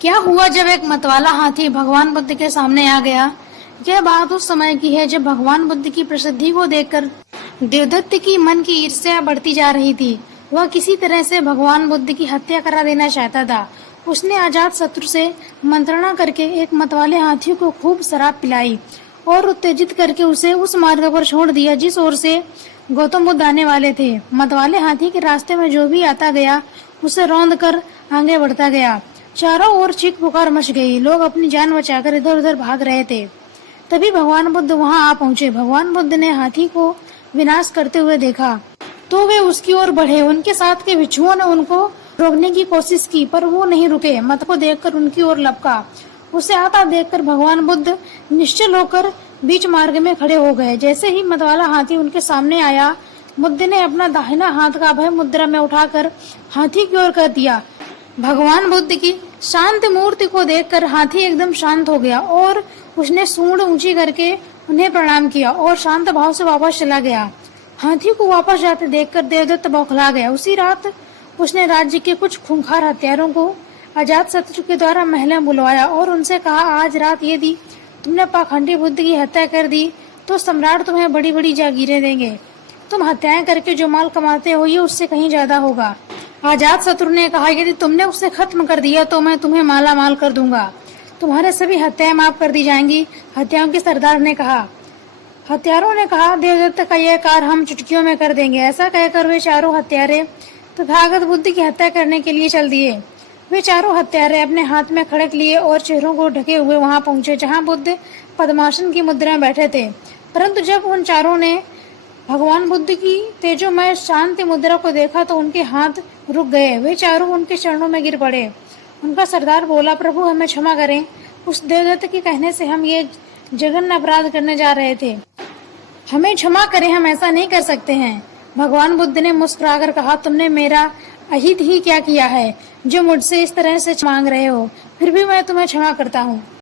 क्या हुआ जब एक मतवाला हाथी भगवान बुद्ध के सामने आ गया। यह बात उस समय की है जब भगवान बुद्ध की प्रसिद्धि को देखकर देवदत्त की मन की ईर्ष्या बढ़ती जा रही थी। वह किसी तरह से भगवान बुद्ध की हत्या करा देना चाहता था। उसने अजात शत्रु से मंत्रणा करके एक मतवाले हाथी को खूब शराब पिलाई और उत्तेजित करके उसे उस मार्ग पर छोड़ दिया जिस ओर से गौतम बुद्ध आने वाले थे। मतवाले हाथी के रास्ते में जो भी आता गया उसे रौंद कर आगे बढ़ता गया। चारों ओर चीख पुकार मच गई। लोग अपनी जान बचाकर इधर उधर भाग रहे थे। तभी भगवान बुद्ध वहां आ पहुंचे। भगवान बुद्ध ने हाथी को विनाश करते हुए देखा तो वे उसकी ओर बढ़े। उनके साथ के भिक्षुओं ने उनको रोकने की कोशिश की पर वो नहीं रुके। मत को देखकर उनकी ओर लपका। उसे आता देखकर भगवान बुद्ध निश्चल होकर बीच मार्ग में खड़े हो गए। जैसे ही मतवाला हाथी उनके सामने आया, बुद्ध ने अपना दाहिना हाथ का अभय मुद्रा में उठाकर हाथी की ओर कर दिया। भगवान बुद्ध की शांत मूर्ति को देखकर हाथी एकदम शांत हो गया और उसने सूंड ऊंची करके उन्हें प्रणाम किया और शांत भाव से वापस चला गया। हाथी को वापस जाते देखकर देवदत्त बौखला गया। उसी रात उसने राज्य के कुछ खूंखार हत्यारों को अजात शत्रु के द्वारा महल में बुलवाया और उनसे कहा, आज रात यदि तुमने पाखंडी बुद्ध की हत्या कर दी तो सम्राट तुम्हें बड़ी बड़ी जागीरें देंगे। तुम हत्याएं करके जो माल कमाते हो ये उससे कहीं ज्यादा होगा। अजात शत्रु ने कहा, यदि तुमने उसे खत्म कर दिया तो मैं तुम्हें माला माल कर दूंगा। तुम्हारे सभी हत्याएं माफ कर दी जाएंगी। हत्याओं के सरदार ने कहा। हत्यारों ने कहा, देवदत्त का यह कार्य हम चुटकियों में कर देंगे। ऐसा कहकर वे चारों हत्यारे तथागत बुद्ध की हत्या करने के लिए चल दिए। वे चारों हत्यारे अपने हाथ में खड़क लिए और चेहरों को ढके हुए वहां पहुंचे जहां बुद्ध पद्मासन की मुद्रा में बैठे थे। परंतु जब उन चारों ने भगवान बुद्ध की तेजोमय शांति मुद्रा को देखा तो उनके हाथ रुक गए। वे चारों उनके चरणों में गिर पड़े। उनका सरदार बोला, प्रभु हमें क्षमा करें। उस देवदत्त के कहने से हम ये जघन्य अपराध करने जा रहे थे। हमें क्षमा करें, हम ऐसा नहीं कर सकते हैं। भगवान बुद्ध ने मुस्कुराकर कहा, तुमने मेरा अहित ही क्या किया है जो मुझसे इस तरह से मांग रहे हो। फिर भी मैं तुम्हें क्षमा करता हूँ।